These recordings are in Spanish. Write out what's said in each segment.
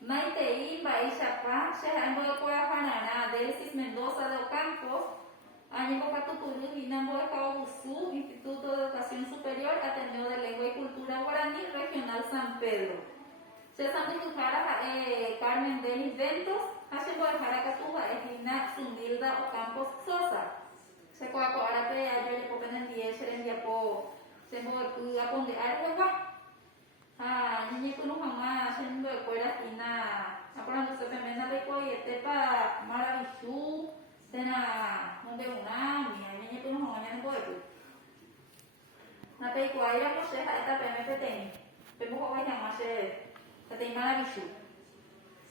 Maitei Baixapá, Xerramboa Paraná, Delicis Mendoza del Campos, Añepocatupurú, Vinamboa do Sul, Instituto de Educación Superior, Ateneo de Lengua y Cultura Guaraní, Regional San Pedro. Xesambucujara, Carmen Denis Ventos, Hashemboa Catuba, Esmina Sumilda Ocampos Sosa. Secoaco Arape, Ayo Yapopen Die, Xerembiapo, Semboa Ponde Arhueva. Niña con mamá, siendo de fuera y nada, aparte se me mena de coi, tepa maravilloso, tena donde una, niña con mamá ya no puede. Na pe coi ya pues esta PMP tem, pero como vai chamar se tem maravilhoso.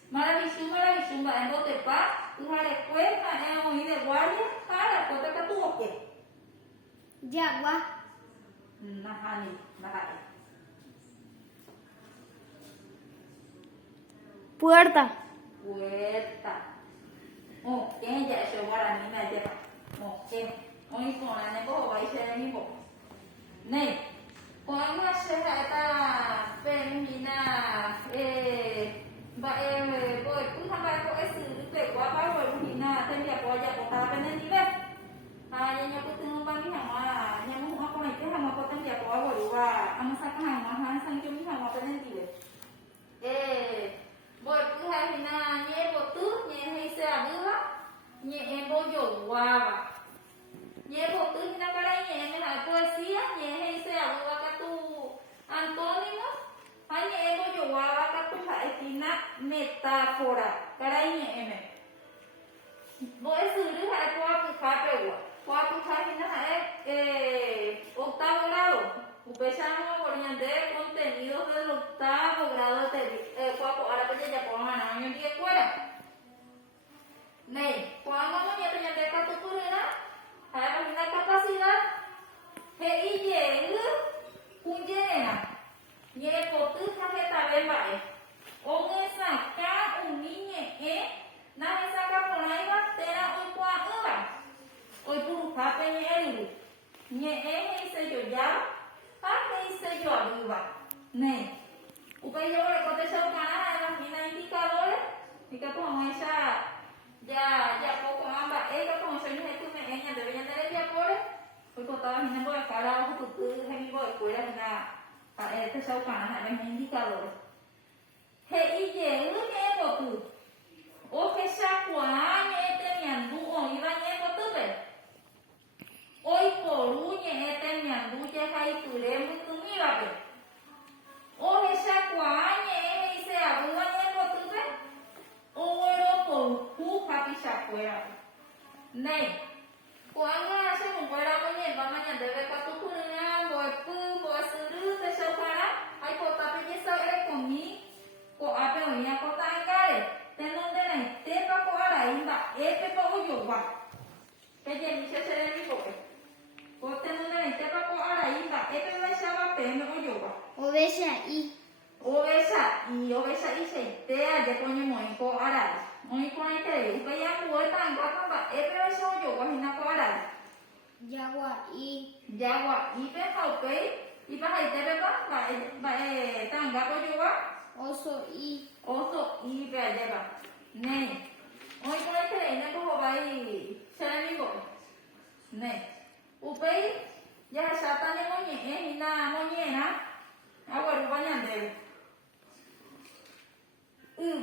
Maravilhoso, mas não tepa, tu hare cuenta, é um ide guardia, para conta que tu o quê? Jaguar. Nahani. Puerta. Puerta. Oh, quem já chegou Guarani, né, Jepa? Oh, quem? Onde for, né, boa, vai ser nem bom. Né? Quando a chega esta feminina, boa, tu também com esse pegou para o feminina, tem que apoiar, botar para dentro, né? Yang aku tengok bagi hama, yang mau aku nak itu hama potong dia bawa bawa, amasak hama, hama sangkumi hama pada nanti deh. Buat tu hari na nye botu nye hai se abula nye bojo wawa nye botu hina pada nye mena poesia nye hai se abula katu Antonio hanya bojo wawa katu hai hina metafora pada nye eme boleh suruh hai kuat kape wa kuat hina hai octavo grado. Empezamos por añadir contenidos del octavo grado de ahora pues ya por una año de escuela. Cuando vamos a añadir categoría, hay una capacidad que llegue un llena. Y el potu que también va o me saca un niño na me saca por ahí va tera un cuadro. Hoy por cape ni se yo ya dice yo arriba. Upay yo le conté a una máquina indicadores y que como esa ya poco ambas ella como se dice tú me ella deberían tener vapores pues contaba ni voy a cara o tu mi voy fuera na para este show kana na indicadores he y llego que botu o que sa kwa este mi andu o iba ni botu pe hoy por uñe este mi andu ya hay tu le muy tu mi va pe o esa cuañe y se abuela de botupe o bueno por ju capicha fuera nei cuando hace un fuera mañana va mañana debe que tu purina voy suru te sopara hay potape y eso era conmi ko ape oña ko tangare tengo de nei te pa ko ara imba epe pa o yo va que je mi se se mi ko ko tengo de nei te pa ko ara imba epe va sa va pe me o yo va Oveja y obesa y se idea de coño moiko arai moiko ai te upa ya puerta en cuatro ba pero eso yo guajina ko arai Jaguar y pe haupe y pa hai te ba tanga ko yo wa oso y pe lleva ne moiko ai te ne ko bai será mi bo ne upe ya sata ne moñe ina moñena agora vai andar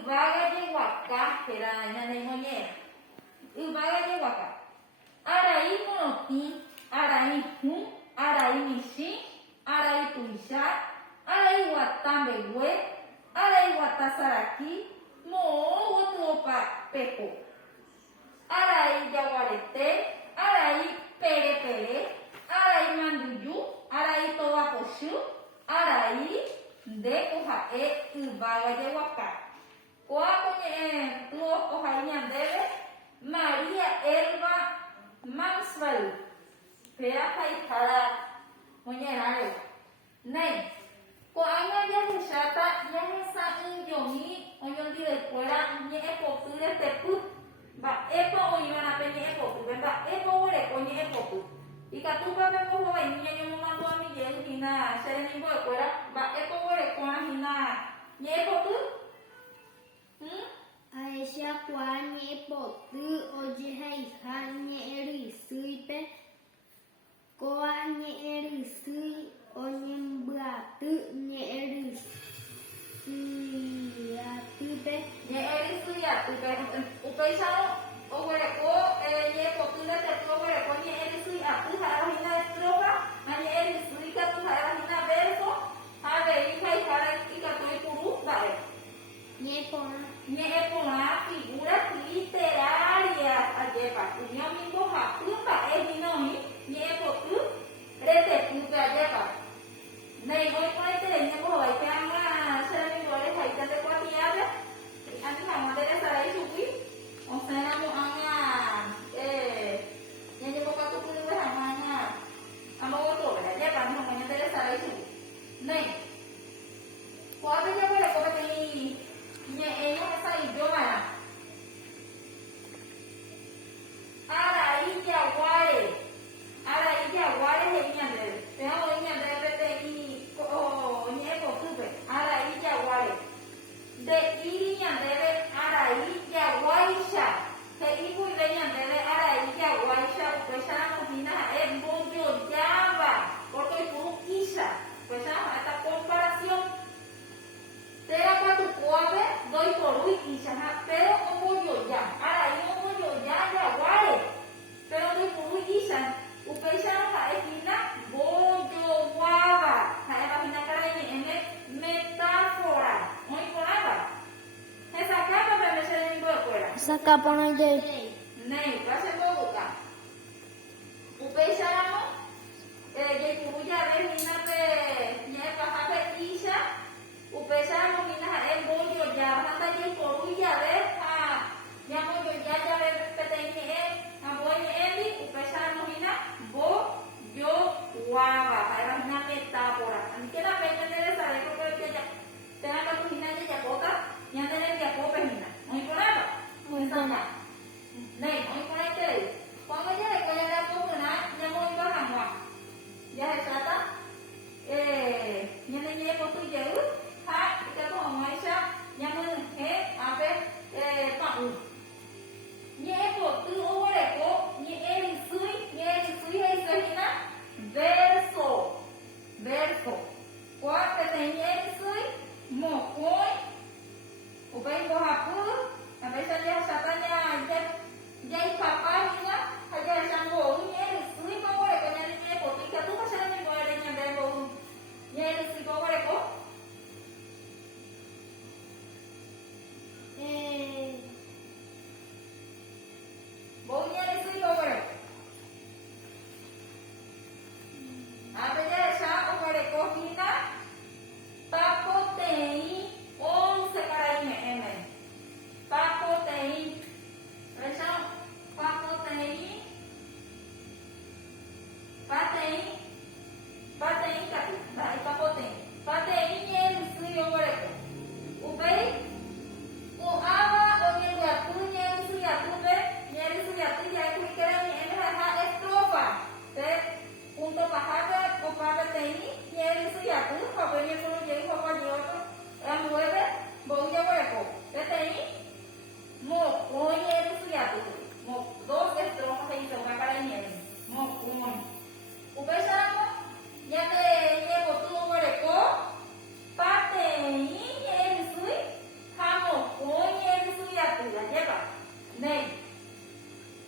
vaga de waka era na nemonye vaga de waka arai monoti arai hu arai mishi arai tuisha arai watambe we arai watasaraki mo opa pepo arai jaguarete arai pere arai manduyu arai toaposhu arai de coja vaga de waka cuando tu coja debe María Elba Maxwell pea para mañana nei cuando ya se chata ya se sa yomi o yo de fuera ni es posible te pu va epo o iban a peñe epo va epo ore o ni epo y que tú vas a cojo y niña yo me mando a mi yel y nada se le digo de fuera va epo ore con la ni epo tư ô dê hay ha nhẹ rì sui pe cô a nhẹ rì sui ô nhâm bữa tư nhẹ rì sui a tư pe Nhẹ đi suy à, upay sao? Over ko, nhẹ bộ tư đã chạy over ko nhẹ đi suy à, tư hai là hình strofa, mà nhẹ đi suy cả tư hai là hình verso, hai về hai là cái cả tôi puru vậy. nhẹ pona Nhẹ bộ là figura literaria, à vậy bà, nhau mình có học tư bà em đi nói nhẹ bộ tư, rete tư cả vậy bà. Này ngồi quay tới đây nhớ hỏi cái anh là sao mình gọi để thầy cho tôi qua tia đấy. Anh thằng mà đây là sao đấy chú quý. Ông sai nam một anh à. Ê, nhà nhà bố tôi cũng với thằng anh à. Anh bố tôi phải để bạn thằng mà đây là sao đấy chú. Này, qua bây giờ là có cái nhà em nó sai vô mà. Ada iya guay. Ada iya guay thì nhà đây. Thế không nhà đây về đây nhé bộ tư về. Ada iya guay. De irinya debe ada iya guaisha. Te ibu ileña debe ada iya guaisha. Pues ya no vina en bollo llava. Porque por isa. Pues ya esta comparación. Te apa tu coave doy por uy isa. Pero un bollo ya. Ada y un bollo ya guay. Pero doy por uy isa. Upay ya no ha esquina bollo guava. Ha esquina cara en metáfora. Muy buena. Esa cama me se de mi cuerpo. saka pona dê Nei, vai ser boca. O peixe amo. Je kuruja ver hina pe nye paha pe isha. O peixe amo hina en bollo ya. Hanta je kuruja ver ha. Ya bollo ya ver pe ini ha bollo endi. O peixe amo hina bo yo guava. Era una metáfora. Ani que la pena de saber que ya. Tenga que tu hina ya boca. Ya tener ya pope hina. Muy buena. muy pona Này, nói qua đây chơi. Con cái này coi ra có người nói, nhà môi có hàng ngoại. Dạ hay sao ta? Nhà này nhà có tôi giữ. Ha, cái có ngoài sao? Nhà môi hết, à bé, tặng. Nhà có tư ô đây có, nhà đi suy hay suy na. Verso. Qua cái này nhà đi suy, một cối. Của bên có học cứ. À bây giờ nhà sao ta nhà, Jai papa niya, kaya sang bo niya, sui ko wala ko niya ko, tika tu kasi niya ko wala niya bebo. Niya sui ko wala ko. Bo niya sui ko wala. Abe ya sa ko wala ko hina. Papo tem 11 carai me. Papo tem. Versão patei catu vai patei ele sui agora o bem o ava o ele atu ele sui atu be ele sui atu ya ku kira ni ele ha estrofa te punto pahaga o patei ele sui atu pa bene ko je ko pa yo to am mueve voy agora ko patei mo oye eso ya tú mo dos estrofas ahí se va a caer en él mo uno upesamo ya te llevo tú moreco parte y él sui jamo oye eso ya tú la lleva ne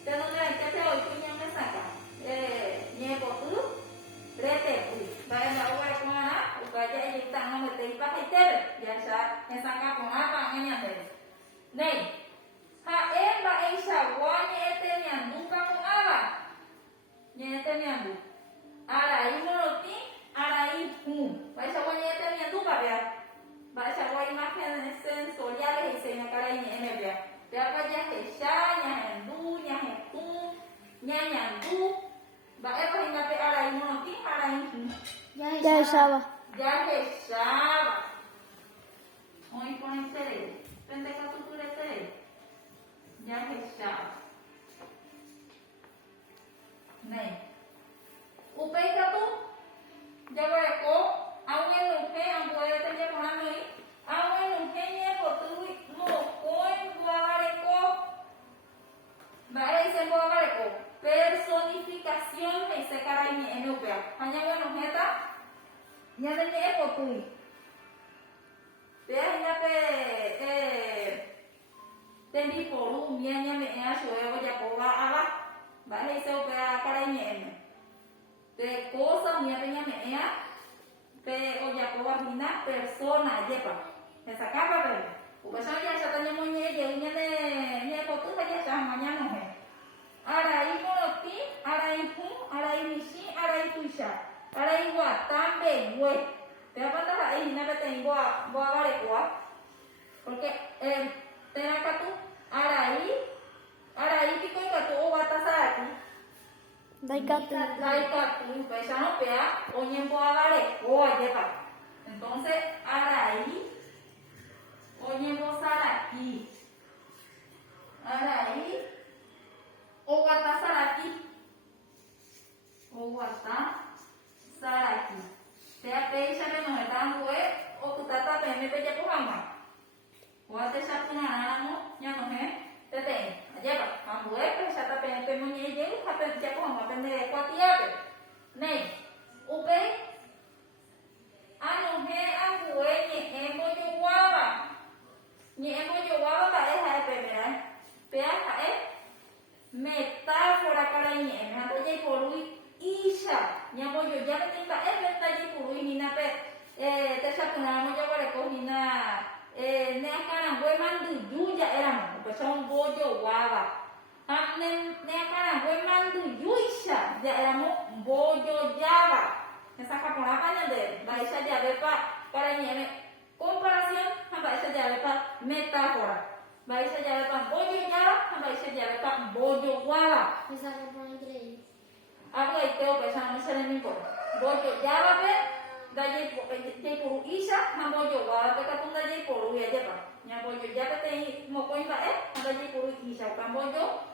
te no me te te hoy tú ya me saca llevo tú rete tú para la hora con ana upaya y está no me te iba a meter ya me saca con apa mañana ne ha emba eisha wanye etenya nduka ko ala nye etenya ndu ara imoroti ara ipu baisha wanye etenya nduka bia baisha wanye imagen sensoriales y se me cara en ene bia bia pa ya hesha nya hendu nya hetu nya ndu ba e pa hinga pe ara imoroti ara ipu ya estaba hoy pone tere pende ka tu tere ya fechado. Này. Upay ka tu. Jawa ko, awen upe amboy ta je pona noi. Awen upe ye potu mo koin guare ko. tui. Pea ina pe tendi poru mia nya me ea shoe o ya poa ava. Ba hei seu pea para nyeme. Pe cosa mia pe nya me ea pe o ya poa hina persona yepa. Esa capa pe. Ubasa ya sa tanya mo nye ye nya ne nye ko tu ya sa ma nya no he. Arai monoti, arai hu, arai mishi, arai tuisha. Arai wa tambe we. Te apa ta ai hina pe tengo boa vale kwa. Porque tenaka tu arai piko ka tu o wata sa aquí. Daikatu, pesa no pea, oñen boa vale kwa yepa. Entonces, arai oñen bo saraki. Arai o wata saraki. O wata saraki. Pea peisha me no etangue o kutata pe me pe ya pohama. Wate sapuna namo nya no he. Tete, aja ba. Ambue pe sata pe mo nye je ha pe ya pohama pe ne kwatia pe. Nei, upe ano he ambue nye embo yo wawa. Nye embo yo wawa ba e ha pe me ai. Pe ha e metáfora para nye me ha te porui isha. Nya mo yo ya te ba e pe ta je porui hina pe te sapuna mo yo bare ko hina ne akana gue mandu juja eramo pesong bojo wawa hamne ne akana gue mandu juisha ya eramo bojo java esa kapon apa nya de baisa ya bepa para nyeme comparación baisa ya bepa metáfora baisa ya bepa bojo java baisa ya bepa bojo wawa Esa capone crei. apa itu pesa no se le mi bojo java pe daye puru isa hambojo wa pe katun daye puru ya jepa nya bojo ya pe te mo ko imba daye puru isa kambojo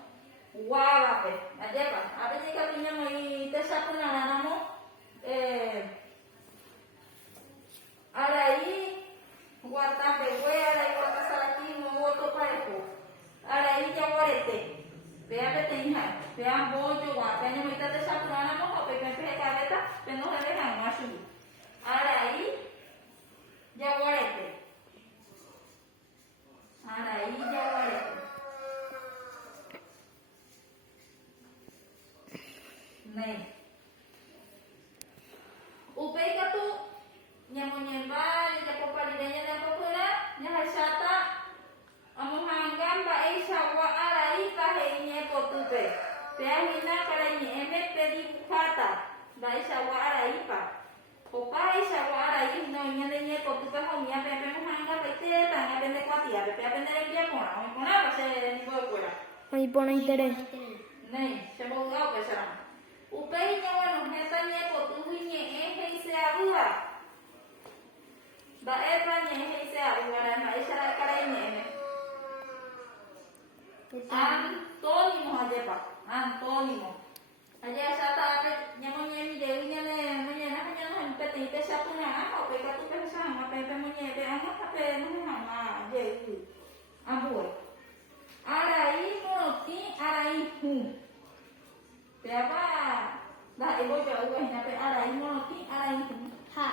wa pe ajepa apa je katunya mo I te sapuna namo arai wata pe we arai wata saraki mo woto parejo arai ya warete pe ape te inha pe ambojo wa pe nya mo te sapuna namo pe kabeta pe no he deja masu arai jawarete. Arai jawarete. Nei. Upei katu nyamonyemba ya popalidanya dan popula nya hasata amuhanggam ba aisha wa arai kahenya potupe. Peahina karanya emet pedi kata. Ba aisha wa arai pa. Opai sawa arai no nyane ko tu pa homia pe pe mohanga pe te tanga pe ne kwatia pe pe ne le pona pa se ni bo kora Ahí pone interés. nei se bo ga pe sara upai nyawa no heta ne ko tu nye he se abua ba e pa nye he se abua na mai sara kara nye me Antonimo ajepa Antonimo aja sata pe nyamonye mi de nyane te te sapuna apa pe ka tu pe sama pe pe monye pe ama pe no hama je amboi arai monoti arai hu pe apa da ebo jo gue na pe arai monoti arai hu Ha,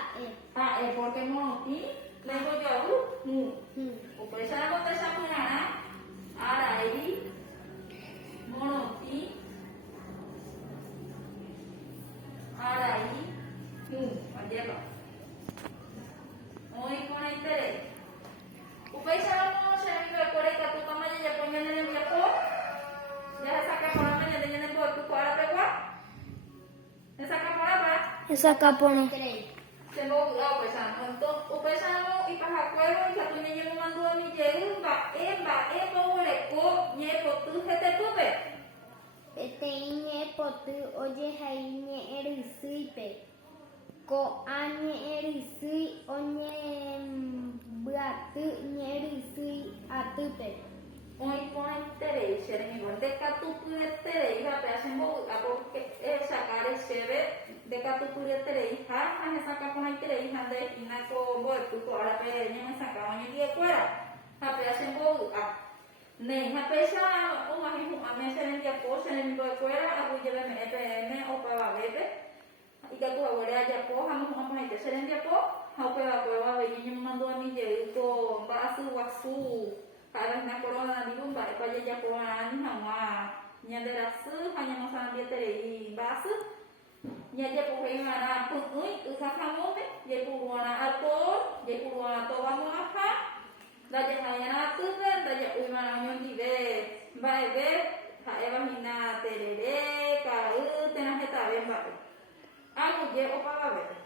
porque monoti le ebo jo hu o pe sama te sapuna arai monoti arai aja ba hoy con interés upay saramo sa mi ba kore ka tu kamanya ya ponya ne ya po ya saka para manya de ne po tu para pe kwa saka para ba esa capone. se mo ga upay saramo to upay saramo ipahakwero ka tu ne mo mandu mi je ba e po le ko nye po tu hete tu pe Teinye potu oye hainye erisuipe. Ko anye erisui onye buatu nye erisui atupe. hoy con interés ser mi de ka tu pure tere iba pe hacemos a porque sacar ese de ka tu pure tere ha ane saca con interés hande ina ko bo tu ko ala pe nya saca nya die kwara ha pe hacemos a nei ha pe sa o ma hi a me se dia ko se ni bo kwara a bu je me o pa va bebe ika ko awore aja po ha mo ite se dia po haupe va ve ña mandó a mi ko mba'asy guasu ka'arahína coronavirus mba'épa jajaporã ni hag̃ua ñanderasy ha ñamosarambietterei mba'asy ñajepohe'ỹrã py'ỹi ysakamóme jaipuru'arã alcohol jaipuru'arã tovamy'ãha ndajahañarã týpe ndaja'úimarã oñondive mba'eve ha'evahína terere ka'y térã hetave mba'e ag̃uije opavave